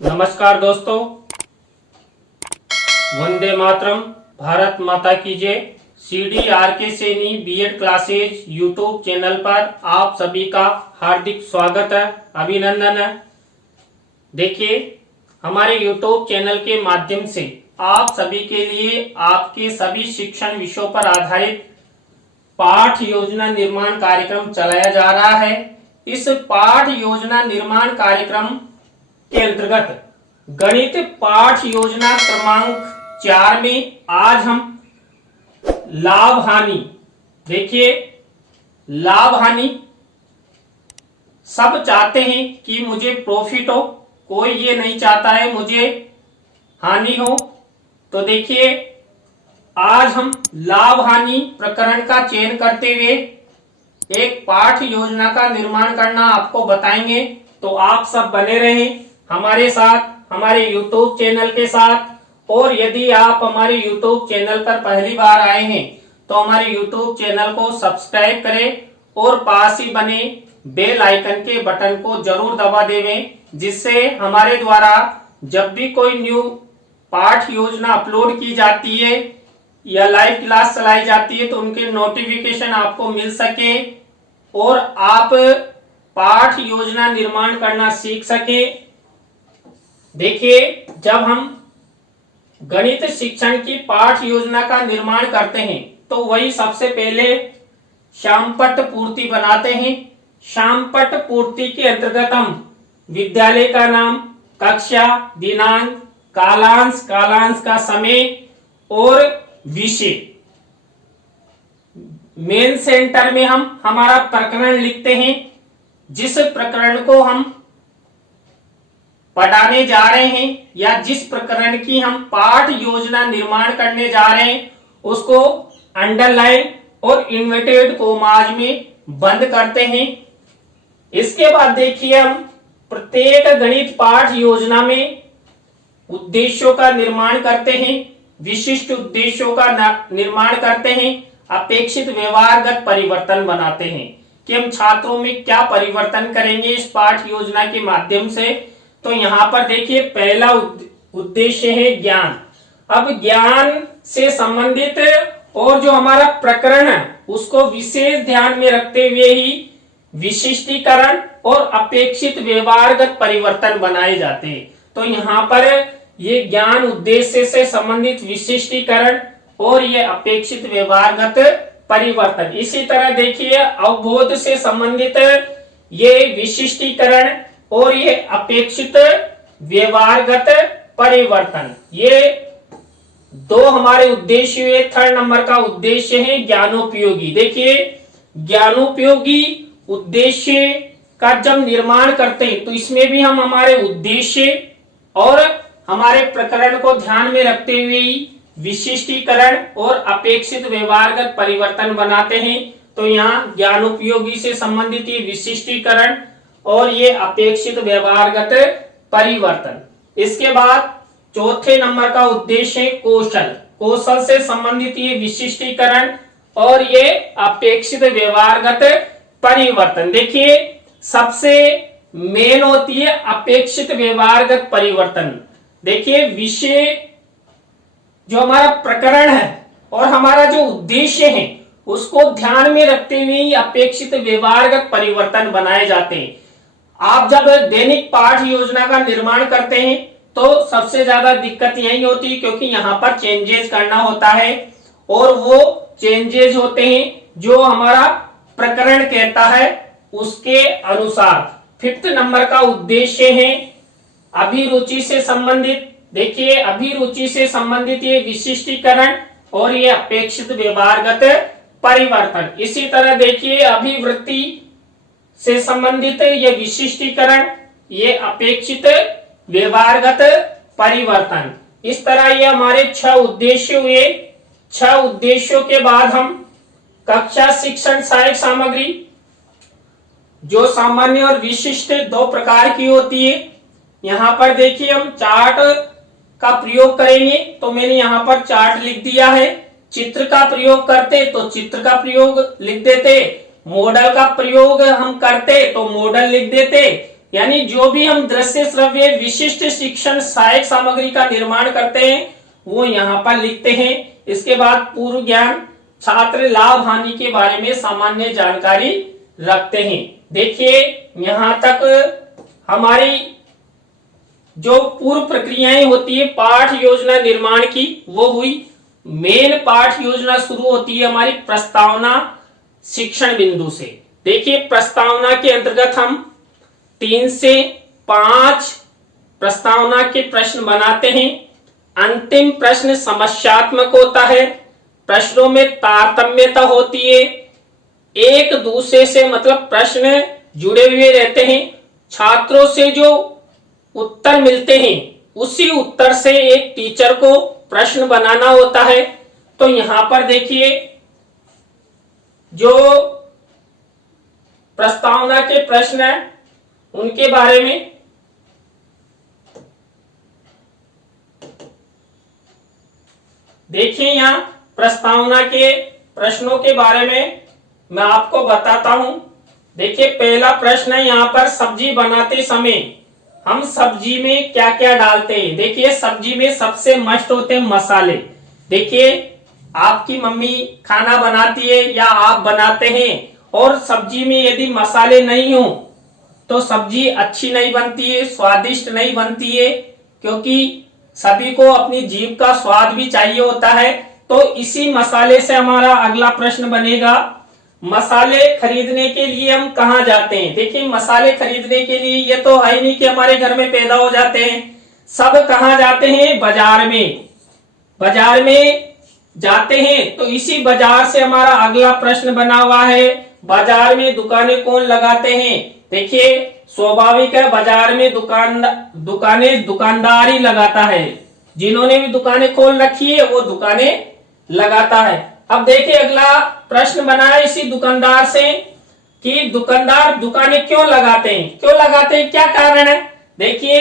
नमस्कार दोस्तों, वंदे मातरम, भारत माता की जय। CDRK Saini B Ed classes YouTube channel पर आप सभी का हार्दिक स्वागत है, अभिनंदन है। देखिए, हमारे यूट्यूब चैनल के माध्यम से आप सभी के लिए आपके सभी शिक्षण विषयों पर आधारित पाठ योजना निर्माण कार्यक्रम चलाया जा रहा है। इस पाठ योजना निर्माण कार्यक्रम के अंतर्गत गणित पाठ योजना क्रमांक 4 में आज हम लाभ हानि, देखिए लाभ हानि, सब चाहते हैं कि मुझे प्रॉफिट हो, कोई ये नहीं चाहता है मुझे हानि हो। तो देखिए, आज हम लाभ हानि प्रकरण का चयन करते हुए एक पाठ योजना का निर्माण करना आपको बताएंगे। तो आप सब बने रहें हमारे साथ, हमारे YouTube चैनल के साथ। और यदि आप हमारे YouTube चैनल पर पहली बार आए हैं तो हमारे YouTube चैनल को सब्सक्राइब करें और पास ही बने बेल आइकन के बटन को जरूर दबा देवें, जिससे हमारे द्वारा जब भी कोई न्यू पाठ योजना अपलोड की जाती है या लाइव क्लास चलाई जाती है तो उनके नोटिफिकेशन आपको मिल सके और आप पाठ योजना निर्माण करना सीख सके। देखिए, जब हम गणित शिक्षण की पाठ योजना का निर्माण करते हैं तो वही सबसे पहले शामपट्ट पूर्ति बनाते हैं। शामपट्ट पूर्ति के अंतर्गत हम विद्यालय का नाम, कक्षा, दिनांक, कालांश, कालांश का समय और विषय, मेन सेंटर में हम हमारा प्रकरण लिखते हैं। जिस प्रकरण को हम पढ़ाने जा रहे हैं या जिस प्रकरण की हम पाठ योजना निर्माण करने जा रहे हैं उसको अंडरलाइन और इन्वर्टेड कोमाज में बंद करते हैं। इसके बाद देखिए, हम प्रत्येक गणित पाठ योजना में उद्देश्यों का निर्माण करते हैं, विशिष्ट उद्देश्यों का निर्माण करते हैं, अपेक्षित व्यवहारगत परिवर्तन बनाते हैं कि हम छात्रों में क्या परिवर्तन करेंगे इस पाठ योजना के माध्यम से। तो यहाँ पर देखिए, पहला उद्देश्य है ज्ञान। अब ज्ञान से संबंधित और जो हमारा प्रकरण है उसको विशेष ध्यान में रखते हुए ही विशिष्टीकरण और अपेक्षित व्यवहारगत परिवर्तन बनाए जाते हैं। तो यहाँ पर ये ज्ञान उद्देश्य से संबंधित विशिष्टीकरण और ये अपेक्षित व्यवहारगत परिवर्तन। इसी तरह देखिए, अवबोध से संबंधित ये विशिष्टीकरण और ये अपेक्षित व्यवहारगत परिवर्तन, ये दो हमारे उद्देश्य हुए। थर्ड नंबर का उद्देश्य है ज्ञानोपयोगी। देखिए, ज्ञानोपयोगी उद्देश्य का जब निर्माण करते हैं तो इसमें भी हम हमारे उद्देश्य और हमारे प्रकरण को ध्यान में रखते हुए ही विशिष्टीकरण और अपेक्षित व्यवहारगत परिवर्तन बनाते हैं। तो यहाँ ज्ञानोपयोगी से संबंधित ये विशिष्टीकरण और ये अपेक्षित व्यवहारगत परिवर्तन। इसके बाद चौथे नंबर का उद्देश्य है कौशल। कौशल से संबंधित ये विशिष्टीकरण और ये अपेक्षित व्यवहारगत परिवर्तन। देखिए, सबसे मेन होती है अपेक्षित व्यवहारगत परिवर्तन। देखिए, विषय जो हमारा प्रकरण है और हमारा जो उद्देश्य है उसको ध्यान में रखते हुए ही अपेक्षित व्यवहारगत परिवर्तन बनाए जाते हैं। आप जब दैनिक पाठ योजना का निर्माण करते हैं तो सबसे ज्यादा दिक्कत यही होती है, क्योंकि यहाँ पर चेंजेस करना होता है और वो चेंजेस होते हैं जो हमारा प्रकरण कहता है उसके अनुसार। फिफ्थ नंबर का उद्देश्य है अभिरुचि से संबंधित। देखिए, अभिरुचि से संबंधित ये विशिष्टीकरण और ये अपेक्षित व्यवहारगत परिवर्तन। इसी तरह देखिए, अभिवृत्ति से संबंधित ये विशिष्टीकरण, ये अपेक्षित व्यवहारगत परिवर्तन। इस तरह ये हमारे 6 उद्देश्य हुए। 6 उद्देश्यों के बाद हम कक्षा शिक्षण सहायक सामग्री, जो सामान्य और विशिष्ट 2 प्रकार की होती है। यहाँ पर देखिए, हम चार्ट का प्रयोग करेंगे तो मैंने यहाँ पर चार्ट लिख दिया है। चित्र का प्रयोग करते तो चित्र का प्रयोग लिख देते, मॉडल का प्रयोग हम करते तो मॉडल लिख देते। यानी जो भी हम दृश्य श्रव्य विशिष्ट शिक्षण सहायक सामग्री का निर्माण करते हैं वो यहाँ पर लिखते हैं। इसके बाद पूर्व ज्ञान, छात्र लाभ हानि के बारे में सामान्य जानकारी रखते हैं। देखिए यहां तक हमारी जो पूर्व प्रक्रियाएं होती है पाठ योजना निर्माण की वो हुई। मेन पाठ योजना शुरू होती है हमारी प्रस्तावना शिक्षण बिंदु से। देखिए प्रस्तावना के अंतर्गत हम 3 से 5 प्रस्तावना के प्रश्न बनाते हैं। अंतिम प्रश्न समस्यात्मक होता है, प्रश्नों में तारतम्यता होती है, एक दूसरे से मतलब प्रश्न जुड़े हुए रहते हैं, छात्रों से जो उत्तर मिलते हैं उसी उत्तर से एक टीचर को प्रश्न बनाना होता है। तो यहां पर देखिए जो प्रस्तावना के प्रश्न है उनके बारे में देखिए। यहां प्रस्तावना के प्रश्नों के बारे में मैं आपको बताता हूं। देखिए पहला प्रश्न है यहाँ पर, सब्जी बनाते समय हम सब्जी में क्या क्या डालते हैं। देखिए सब्जी में सबसे मस्ट होते हैं मसाले। देखिए आपकी मम्मी खाना बनाती है या आप बनाते हैं और सब्जी में यदि मसाले नहीं हो तो सब्जी अच्छी नहीं बनती है, स्वादिष्ट नहीं बनती है, क्योंकि सभी को अपनी जीभ का स्वाद भी चाहिए होता है। तो इसी मसाले से हमारा अगला प्रश्न बनेगा, मसाले खरीदने के लिए हम कहाँ जाते हैं। देखिए मसाले खरीदने के लिए ये तो है नहीं कि हमारे घर में पैदा हो जाते हैं, सब कहाँ जाते हैं, बाजार में। बाजार में जाते हैं तो इसी बाजार से हमारा अगला प्रश्न बना हुआ है, बाजार में दुकानें कौन लगाते हैं। देखिए स्वाभाविक है बाजार में दुकानदार ही लगाता है, जिन्होंने भी दुकानें खोल रखी है वो दुकानें लगाता है। अब देखिए अगला प्रश्न बना है इसी दुकानदार से कि दुकानदार दुकानें क्यों लगाते हैं, क्या कारण है। देखिए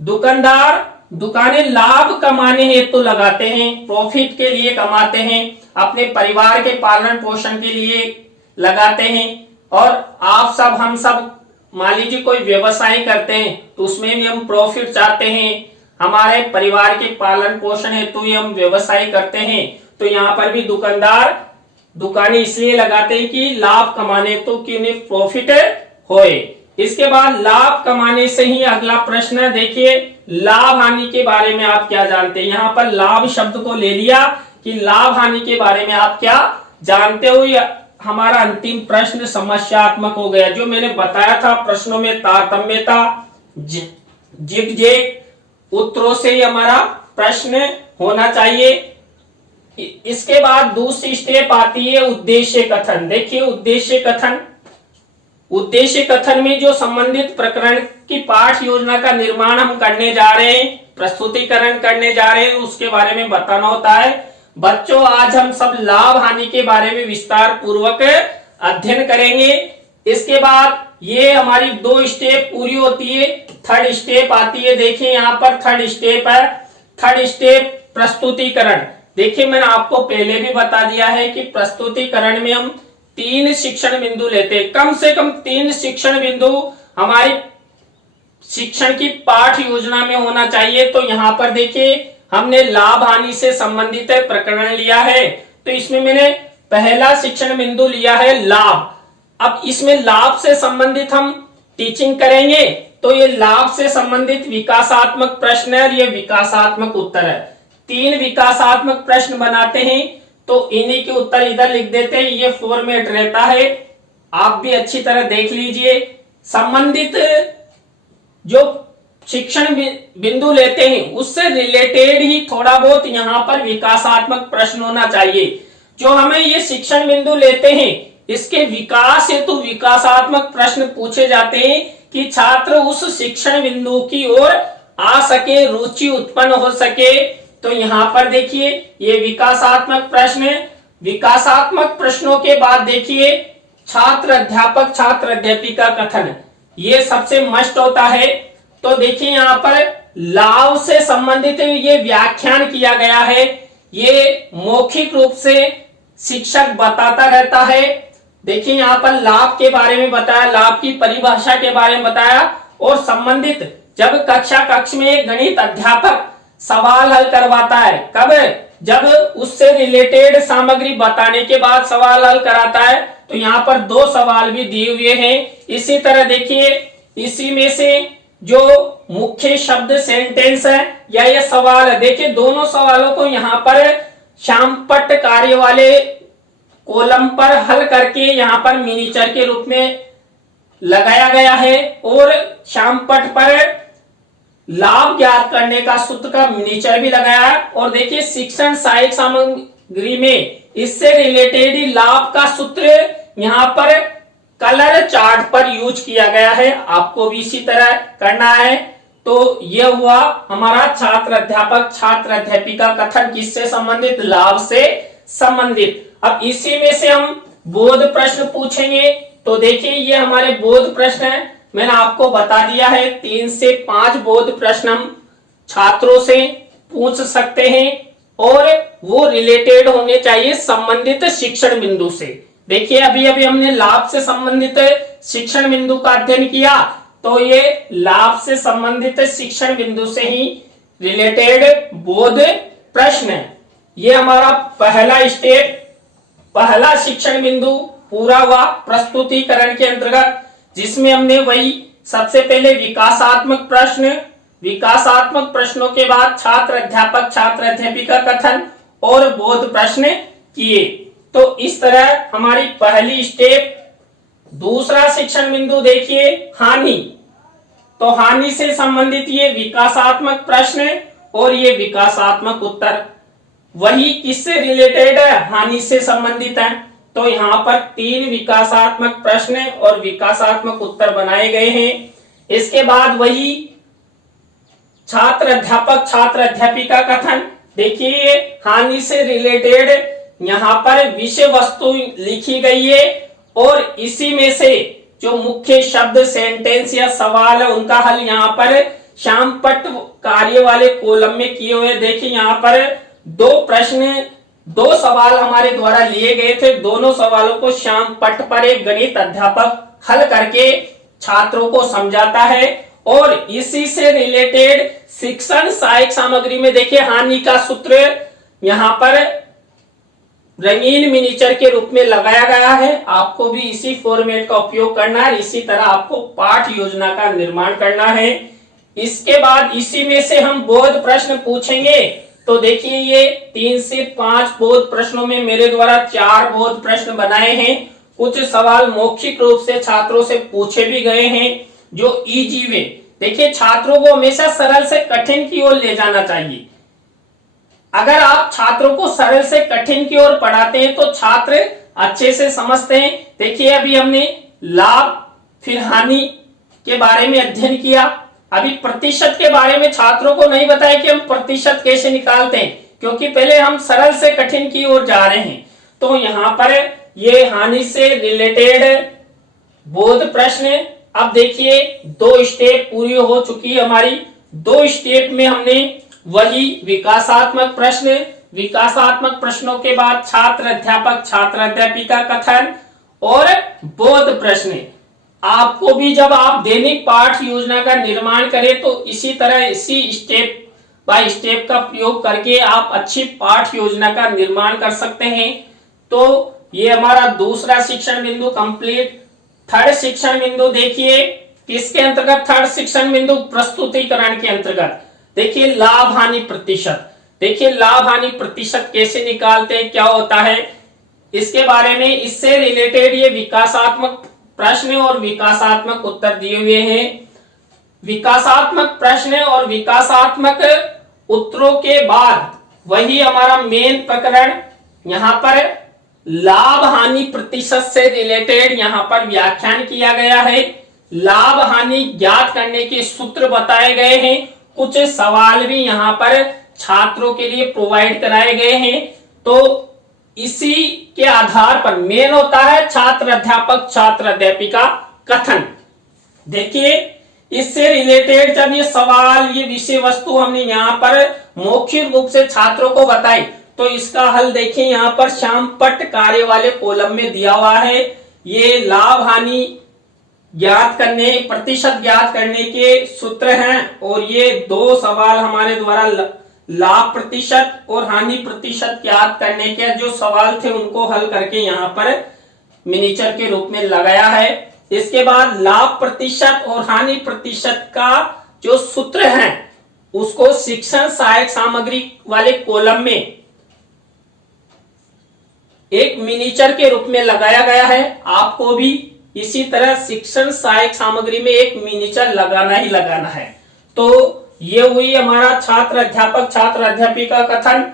दुकानदार दुकानें लाभ कमाने हेतु तो लगाते हैं, प्रॉफिट के लिए कमाते हैं, अपने परिवार के पालन पोषण के लिए लगाते हैं। और आप सब हम सब मान लीजिए कोई व्यवसाय करते हैं तो उसमें भी हम प्रॉफिट चाहते हैं, हमारे परिवार के पालन पोषण हेतु ही हम व्यवसाय करते हैं। तो यहाँ पर भी दुकानदार दुकानें इसलिए लगाते हैं कि लाभ कमाने तो कि उन्हें प्रॉफिट होए। इसके बाद लाभ कमाने से ही अगला प्रश्न है। देखिए लाभ हानि के बारे में आप क्या जानते हैं। यहाँ पर लाभ शब्द को ले लिया कि लाभ हानि के बारे में आप क्या जानते हो। हमारा अंतिम प्रश्न समस्यात्मक हो गया। जो मैंने बताया था प्रश्नों में तारतम्यता, जिग उत्तरों से ही हमारा प्रश्न होना चाहिए। इसके बाद दूसरी स्टेप आती है उद्देश्य कथन। देखिए उद्देश्य कथन में जो संबंधित प्रकरण की पाठ योजना का निर्माण हम करने जा रहे हैं, प्रस्तुतिकरण करने जा रहे हैं, उसके बारे में बताना होता है। बच्चों आज हम सब लाभ हानि के बारे में विस्तार पूर्वक अध्ययन करेंगे। इसके बाद ये हमारी 2 स्टेप पूरी होती है, थर्ड स्टेप आती है। देखिए यहाँ पर थर्ड स्टेप है, थर्ड स्टेप प्रस्तुतिकरण। देखिए मैंने आपको पहले भी बता दिया है कि प्रस्तुतिकरण में हम 3 शिक्षण बिंदु लेते हैं, कम से कम 3 शिक्षण बिंदु हमारी शिक्षण की पाठ योजना में होना चाहिए। तो यहाँ पर देखिए हमने लाभ हानि से संबंधित प्रकरण लिया है, तो इसमें मैंने पहला शिक्षण बिंदु लिया है लाभ। अब इसमें लाभ से संबंधित हम टीचिंग करेंगे, तो ये लाभ से संबंधित विकासात्मक प्रश्न है और ये विकासात्मक उत्तर है। 3 विकासात्मक प्रश्न बनाते हैं, तो इन्हीं के उत्तर इधर लिख देते हैं। ये फॉर्मेट रहता है, आप भी अच्छी तरह देख लीजिए। संबंधित जो शिक्षण बिंदु लेते हैं उससे रिलेटेड ही थोड़ा बहुत यहाँ पर विकासात्मक प्रश्न होना चाहिए। जो हमें ये शिक्षण बिंदु लेते हैं इसके विकास हेतु विकासात्मक प्रश्न पूछे जाते हैं कि छात्र उस शिक्षण बिंदु की ओर आ सके, रुचि उत्पन्न हो सके। तो यहाँ पर देखिए ये विकासात्मक प्रश्न है। विकासात्मक प्रश्नों के बाद देखिए छात्र अध्यापक छात्र अध्यापिका कथन, ये सबसे मस्ट होता है। तो देखिए यहाँ पर लाभ से संबंधित ये व्याख्यान किया गया है, ये मौखिक रूप से शिक्षक बताता रहता है। देखिए यहाँ पर लाभ के बारे में बताया, लाभ की परिभाषा के बारे में बताया और संबंधित जब कक्षा कक्ष में एक गणित अध्यापक सवाल हल करवाता है, कब, जब उससे रिलेटेड सामग्री बताने के बाद सवाल हल कराता है, तो यहाँ पर दो सवाल भी दिए हुए हैं। इसी तरह देखिए इसी में से जो मुख्य शब्द सेंटेंस है या ये सवाल है, देखिए दोनों सवालों को यहाँ पर श्यामपट्ट कार्य वाले कॉलम पर हल करके यहाँ पर मिनीचर के रूप में लगाया गया है और श्यामपट्ट पर लाभ ज्ञात करने का सूत्र का मिनीचर भी लगाया है। और देखिए शिक्षण सहायक सामग्री में इससे रिलेटेड लाभ का सूत्र यहाँ पर कलर चार्ट पर यूज किया गया है, आपको भी इसी तरह करना है। तो यह हुआ हमारा छात्र अध्यापक छात्र अध्यापिका कथन किससे संबंधित, लाभ से संबंधित। अब इसी में से हम बोध प्रश्न पूछेंगे। तो देखिए ये हमारे बोध प्रश्न है, मैंने आपको बता दिया है 3 से 5 बोध प्रश्न हम छात्रों से पूछ सकते हैं और वो रिलेटेड होने चाहिए संबंधित शिक्षण बिंदु से। देखिए अभी अभी हमने लाभ से संबंधित शिक्षण बिंदु का अध्ययन किया, तो ये लाभ से संबंधित शिक्षण बिंदु से ही रिलेटेड बोध प्रश्न है। ये हमारा पहला स्टेप, पहला शिक्षण बिंदु पूरा हुआ प्रस्तुतिकरण के अंतर्गत, जिसमें हमने वही सबसे पहले विकासात्मक प्रश्न, विकासात्मक प्रश्नों के बाद छात्र अध्यापक छात्र अध्यापिका कथन और बोध प्रश्न किए। तो इस तरह हमारी पहली स्टेप। दूसरा शिक्षण बिंदु देखिए हानि। तो हानि से संबंधित ये विकासात्मक प्रश्न और ये विकासात्मक उत्तर, वही किससे रिलेटेड है, हानि से संबंधित है। तो यहाँ पर 3 विकासात्मक प्रश्न और विकासात्मक उत्तर बनाए गए हैं। इसके बाद वही छात्र अध्यापक छात्र अध्यापिका कथन, देखिए हानि से रिलेटेड यहाँ पर विषय वस्तु लिखी गई है और इसी में से जो मुख्य शब्द सेंटेंस या सवाल है उनका हल यहाँ पर श्यामपट्ट कार्य वाले कॉलम में किए हुए। देखिए यहाँ पर 2 प्रश्न 2 सवाल हमारे द्वारा लिए गए थे, दोनों सवालों को श्यामपट्ट पर एक गणित अध्यापक हल करके छात्रों को समझाता है। और इसी से रिलेटेड शिक्षण सहायक सामग्री में देखिए हानि का सूत्र यहाँ पर रंगीन मिनीचर के रूप में लगाया गया है, आपको भी इसी फॉर्मेट का उपयोग करना है। इसी तरह आपको पाठ योजना का निर्माण करना है। इसके बाद इसी में से हम बोध प्रश्न पूछेंगे। तो देखिए ये 3 से 5 बोध प्रश्नों में मेरे द्वारा 4 बोध प्रश्न बनाए हैं। कुछ सवाल मौखिक रूप से छात्रों से पूछे भी गए हैं जो इजी वे। देखिए छात्रों को हमेशा सरल से कठिन की ओर ले जाना चाहिए। अगर आप छात्रों को सरल से कठिन की ओर पढ़ाते हैं तो छात्र अच्छे से समझते हैं। देखिए अभी हमने लाभ फिर हानि के बारे में अध्ययन किया। अभी प्रतिशत के बारे में छात्रों को नहीं बताया कि हम प्रतिशत कैसे निकालते हैं, क्योंकि पहले हम सरल से कठिन की ओर जा रहे हैं। तो यहाँ पर ये हानि से रिलेटेड बोध प्रश्न। अब देखिए 2 स्टेप पूरी हो चुकी है हमारी। 2 स्टेप में हमने वही विकासात्मक प्रश्न, विकासात्मक प्रश्नों के बाद छात्र अध्यापक छात्र अध्यापिका कथन और बोध प्रश्न। आपको भी जब आप दैनिक पाठ योजना का निर्माण करें तो इसी तरह इसी स्टेप बाय स्टेप का प्रयोग करके आप अच्छी पाठ योजना का निर्माण कर सकते हैं। तो ये हमारा दूसरा शिक्षण बिंदु कंप्लीट। थर्ड शिक्षण बिंदु देखिए किसके अंतर्गत, थर्ड शिक्षण बिंदु प्रस्तुतिकरण के अंतर्गत। देखिए लाभ हानि प्रतिशत। देखिए लाभ हानि प्रतिशत कैसे निकालते हैं, क्या होता है, इसके बारे में इससे रिलेटेड ये विकासात्मक प्रश्न और विकासात्मक उत्तर दिए हुए हैं। विकासात्मक प्रश्न और विकासात्मक उत्तरों के बाद वही हमारा मेन प्रकरण, यहाँ पर लाभ हानि प्रतिशत से रिलेटेड यहाँ पर व्याख्यान किया गया है। लाभ हानि ज्ञात करने के सूत्र बताए गए हैं। कुछ सवाल भी यहाँ पर छात्रों के लिए प्रोवाइड कराए गए हैं। तो इसी के आधार पर मेन होता है छात्र अध्यापक छात्र अध्यापिका कथन। देखिए इससे रिलेटेड जब ये सवाल ये विषय वस्तु हमने यहाँ पर मौखिक रूप से छात्रों को बताई, तो इसका हल देखिए यहाँ पर श्यामपट्ट कार्य वाले कॉलम में दिया हुआ है। ये लाभ हानि ज्ञात करने, प्रतिशत ज्ञात करने के सूत्र हैं। और ये 2 सवाल हमारे द्वारा लाभ प्रतिशत और हानि प्रतिशत ज्ञात करने के जो सवाल थे उनको हल करके यहाँ पर मिनिएचर के रूप में लगाया है। इसके बाद लाभ प्रतिशत और हानि प्रतिशत का जो सूत्र है उसको शिक्षण सहायक सामग्री वाले कॉलम में एक मिनिएचर के रूप में लगाया गया है। आपको भी इसी तरह शिक्षण सहायक सामग्री में एक मिनिएचर लगाना ही लगाना है। तो ये हुई हमारा छात्र अध्यापिका कथन।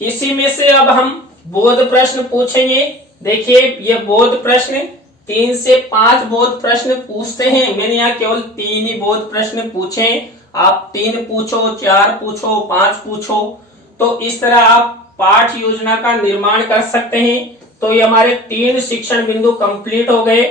इसी में से अब हम बोध प्रश्न पूछेंगे। देखिए ये बोध प्रश्न 3 से 5 बोध प्रश्न पूछते हैं। मैंने यहाँ केवल 3 ही बोध प्रश्न पूछे हैं। आप 3 पूछो, 4 पूछो, 5 पूछो, तो इस तरह आप पाठ योजना का निर्माण कर सकते हैं। तो ये हमारे 3 शिक्षण बिंदु कंप्लीट हो गए।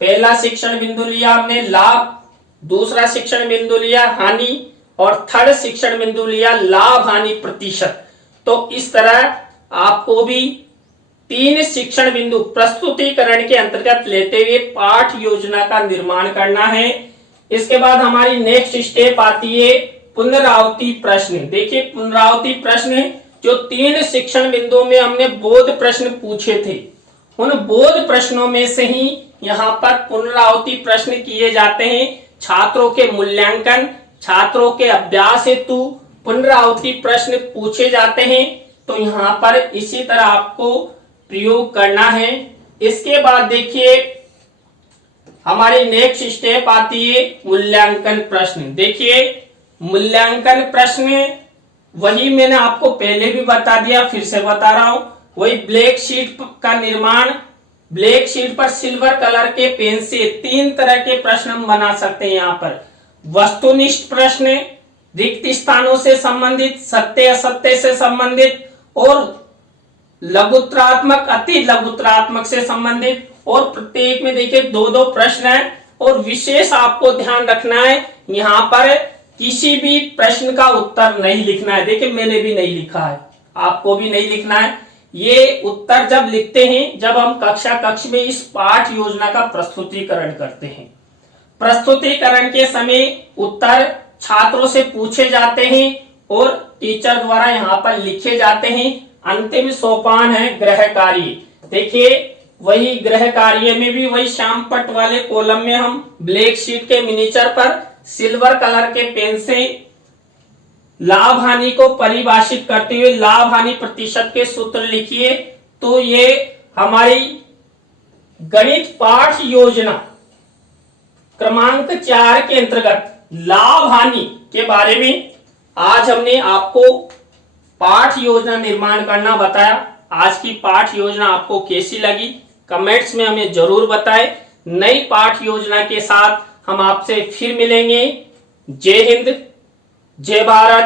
पहला शिक्षण बिंदु लिया हमने लाभ, दूसरा शिक्षण बिंदु लिया हानि और थर्ड शिक्षण बिंदु लिया लाभ हानि प्रतिशत। तो इस तरह आपको भी 3 शिक्षण बिंदु प्रस्तुतिकरण के अंतर्गत लेते हुए पाठ योजना का निर्माण करना है। इसके बाद हमारी नेक्स्ट स्टेप आती है पुनरावृत्ति प्रश्न। देखिए पुनरावृत्ति प्रश्न जो 3 शिक्षण बिंदुओं में हमने बोध प्रश्न पूछे थे, उन बोध प्रश्नों में से ही यहाँ पर पुनरावृत्ति प्रश्न किए जाते हैं। छात्रों के मूल्यांकन, छात्रों के अभ्यास हेतु पुनरावृत्ति प्रश्न पूछे जाते हैं। तो यहाँ पर इसी तरह आपको प्रयोग करना है। इसके बाद देखिए हमारी नेक्स्ट स्टेप आती है मूल्यांकन प्रश्न। देखिए मूल्यांकन प्रश्न वही मैंने आपको पहले भी बता दिया, फिर से बता रहा हूं। वही ब्लैक शीट का निर्माण, ब्लैक शीट पर सिल्वर कलर के पेन से 3 तरह के प्रश्न हम बना सकते हैं। यहाँ पर वस्तुनिष्ठ प्रश्न, रिक्त स्थानों से संबंधित, सत्य असत्य से संबंधित और लघुत्रात्मक अति लघुत्रात्मक से संबंधित। और प्रत्येक में देखिए 2-2 प्रश्न है। और विशेष आपको ध्यान रखना है यहाँ पर किसी भी प्रश्न का उत्तर नहीं लिखना है। देखिए मैंने भी नहीं लिखा है, आपको भी नहीं लिखना है। ये उत्तर जब लिखते हैं जब हम कक्ष में इस पाठ योजना का प्रस्तुतिकरण करते हैं। प्रस्तुतिकरण के समय उत्तर छात्रों से पूछे जाते हैं और टीचर द्वारा यहाँ पर लिखे जाते हैं। अंतिम सोपान है गृह कार्य। देखिए वही गृह कार्य में भी वही श्यामपट्ट वाले कॉलम में हम ब्लैक शीट के मिनिएचर पर सिल्वर कलर के पेन से लाभ हानि को परिभाषित करते हुए लाभ हानि प्रतिशत के सूत्र लिखिए। तो ये हमारी गणित पाठ योजना क्रमांक 4 के अंतर्गत लाभ हानि के बारे में आज हमने आपको पाठ योजना निर्माण करना बताया। आज की पाठ योजना आपको कैसी लगी कमेंट्स में हमें जरूर बताएं। नई पाठ योजना के साथ हम आपसे फिर मिलेंगे। जय हिंद, जय भारत।